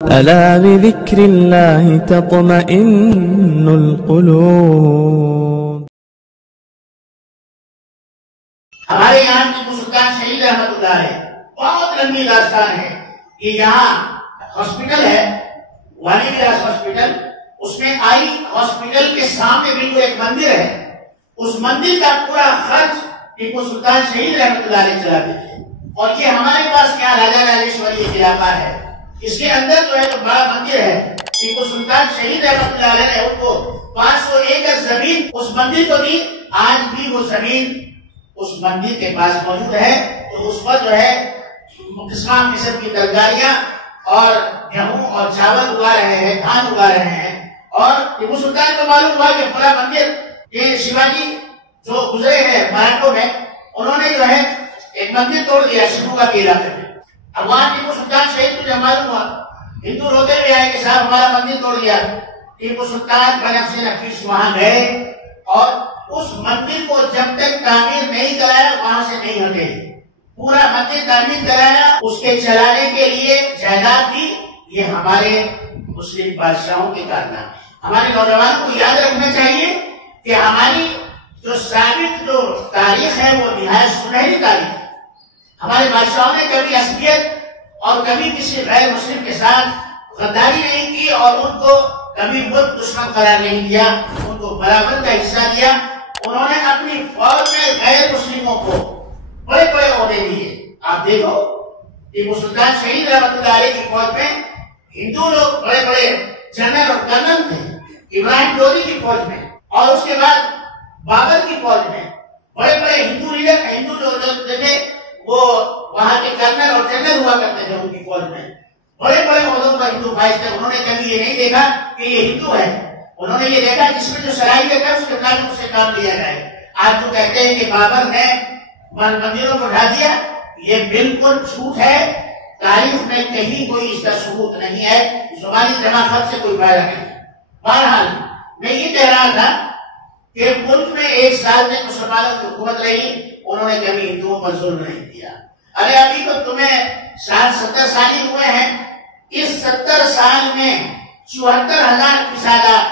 ألا بذكر الله تطمئن القلوب. ہمارے یہاں ٹیپو سلطان شہید رحمت اللہ ہے، بہت لمبی داستان ہے کہ یہاں ہاسپٹل ہے والی ولاس ہاسپٹل، اس میں آئی ہاسپٹل کے سامنے بالکل ایک مندر ہے، اس مندر کا پورا خرچ ٹیپو سلطان شہید رحمت اللہ علیہ چلاتے تھے. اور یہ ہمارے پاس کیا راجا راجیشوری ایک علاقہ ہے، اس کے اندر جو ہے بڑا مندر ہے. ٹیپو سلطان شہید رحمت اللہ علیہ نے ان کو 500 ایکڑ زمین اس مندر کو دی. آج بھی وہ زمین اس مندر کے پاس موجود ہے. تو اس پر جو ہے قسم قسم کی ترکاریاں اور گیہوں اور چاول اگا رہے ہیں، دھان اگا رہے ہیں. اور ٹیپو سلطان کو معلوم ہوا کہ فلاں مندر یہ شیواجی جو گزرے ہیں مراٹھوں میں، انہوں نے جو ہے ایک مندر توڑ دیا شیوگا کے علاقے میں. اب وہاں ٹیپو سلطان شہید کو جب معلوم ہوا، ہندو روتے ہوئے آئے کہ صاحب ہمارا مندر توڑ دیا. ٹیپو سلطان بنفسِ نفیس وہاں گئے اور اس مندر کو جب تک تعمیر نہیں کرایا وہاں سے نہیں ہٹے. پورا مندر تعمیر کرایا، اس کے چلانے کے لیے جائیداد دی. یہ ہمارے مسلم بادشاہوں کے کارنامے. ہمارے نوجوانوں کو یاد رکھنا چاہیے کہ ہماری جو سابق جو تاریخ ہے وہ نہایت سنہری تاریخ ہے. ہمارے بادشاہوں نے کبھی عصبیت اور کبھی کسی غیر مسلم کے ساتھ غداری نہیں کی اور ان کو کبھی ملک دشمن قرار نہیں دیا، ان کو برابر کا حصہ دیا. انہوں نے اپنی فوج میں غیر مسلموں کو بڑے بڑے عہدے دیے. آپ دیکھو ٹیپو سلطان شہید رحمت اللہ علیہ کی فوج میں ہندو لوگ بڑے بڑے جنرل اور کرنل تھے. ابراہیم لودھی کی فوج میں اور اس کے بعد بابر کی فوج میں بڑے بڑے ہندو لیڈر، ہندو جو تھے وہ وہاں کے کرنل اور جنرل ہوا کرتے تھے. ان کی فوج میں بڑے بڑے عہدوں پر ہندو فائز تھے. انہوں نے کبھی یہ نہیں دیکھا کہ یہ ہندو ہے، انہوں نے یہ دیکھا جس میں جو صلاحیت ہے اس کے مطابق اسے کام لیا جائے. آج جو کہتے ہیں کہ بابر نے مندروں کو ڈھا دیا، یہ بالکل جھوٹ ہے. تاریخ میں کہیں کوئی اس کا ثبوت نہیں ہے. زبانی جمع خط سے کوئی فائدہ نہیں. بہرحال میں یہ کہہ رہا تھا کہ ملک میں 1 سال میں مسلمانوں کی حکومت رہی، انہوں نے کبھی ہندوؤں پر ظلم نہیں کیا. ارے ابھی تو تمہیں 60-70 سال ہی ہوئے ہیں. اس 70 سال میں 74,000 فسادات،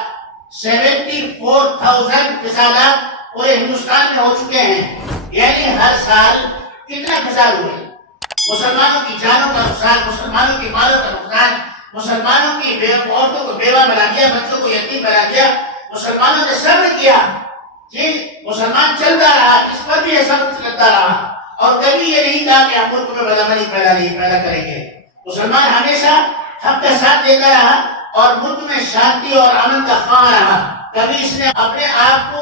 74,000 فسادات پورے ہندوستان میں ہو چکے ہیں. یعنی ہر سال کتنا فساد ہوئے؟ مسلمانوں کی جانوں کا نقصان، مسلمانوں کی مالوں کا نقصان، مسلمانوں کی عورتوں کو بیوہ بنا دیا، بچوں کو یتیم بنا دیا. مسلمانوں نے صبر کیا کہ مسلمان چلتا رہا، اس پر بھی ایسا کچھ کرتا رہا اور کبھی یہ نہیں کہا کہ ہم ملک میں بدامنی پیدا کریں گے. مسلمان ہمیشہ حق کا ساتھ دیتا رہا اور ملک میں شانتی اور امن کا خواہاں رہا. کبھی اس نے اپنے آپ کو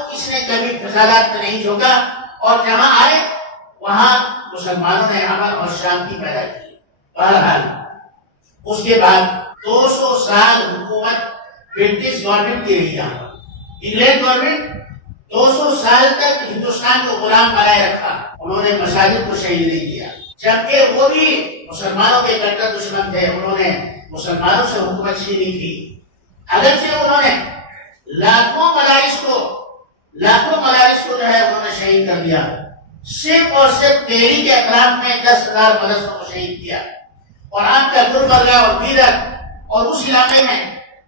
کبھی فسادات میں نہیں جھوکا اور جہاں آئے وہاں مسلمانوں نے امن اور شانتی پیدا کی. بہرحال اس کے بعد 200 سال حکومت برٹش گورنمنٹ کی رہی. یہاں انگلینڈ گورنمنٹ 200 سال تک ہندوستان کو غلام بنائے رکھا. انہوں نے مساجد کو شہید نہیں کیا، جبکہ وہ بھی مسلمانوں کے کٹر دشمن تھے. انہوں نے مسلمانوں سے حکومت چھینی تھی. اگرچہ انہوں نے لاکھوں مدارس کو جو ہے انہوں نے شہید کر دیا. صرف اور صرف دہلی کے اطراف میں 10,000 مدرسوں کو شہید کیا. اور آپ کا گلبرگہ اور بیدر اور اس علاقے میں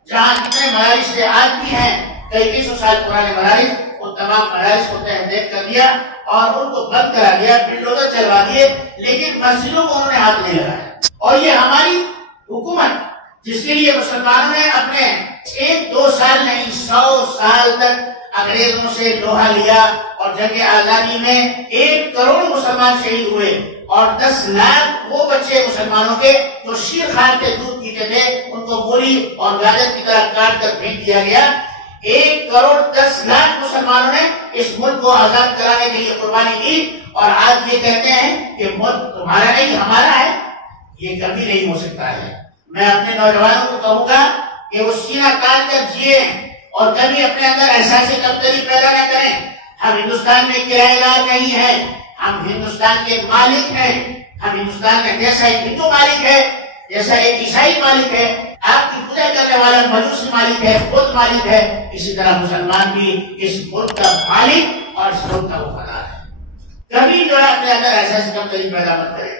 جہاں جتنے مدارس تھے آج بھی ہیں، کئی سو سال پرانے مدارس، وہ تمام مدارس کو تحریک کر دیا اور ان کو بند کرا دیا، بلڈوزر چلوا دیے. لیکن مسجدوں کو انہوں نے ہاتھ نہیں لگایا. اور یہ ہماری حکومت جس کے لیے مسلمانوں نے اپنے 1-2 سال نہیں 100 سال تک انگریزوں سے لوہا لیا اور جنگ آزادی میں 1 کروڑ مسلمان شہید ہوئے اور 10 لاکھ وہ بچے مسلمانوں کے جو شیر خان کے دودھ پیتے تھے ان کو مولی اور گاجر کی طرح کاٹ کر پھینک دیا گیا. 1 کروڑ 10 لاکھ مسلمانوں نے اس ملک کو آزاد کرانے کے لیے قربانی دی. اور آج یہ کہتے ہیں کہ ملک تمہارا نہیں ہمارا ہے. یہ کبھی نہیں ہو سکتا ہے. میں اپنے نوجوانوں کو کہوں گا کہ وہ سینہ کاٹ کر جیے اور کبھی اپنے اندر احساس کمتری پیدا نہ کریں. ہم ہندوستان میں کرایہ دار نہیں ہیں، ہم ہندوستان کے مالک ہیں. ہم ہندوستان میں جیسا ایک ہندو مالک ہے، جیسا ایک عیسائی مالک ہے، آپ کی پوجا کرنے والا مجوسی مالک ہے، بدھ مالک ہے، اسی طرح مسلمان بھی اس ملک کا مالک اور اس ملک کا وفادار ہے. کبھی جو ہے اپنے اندر احساس کمتری پیدا مت کریں.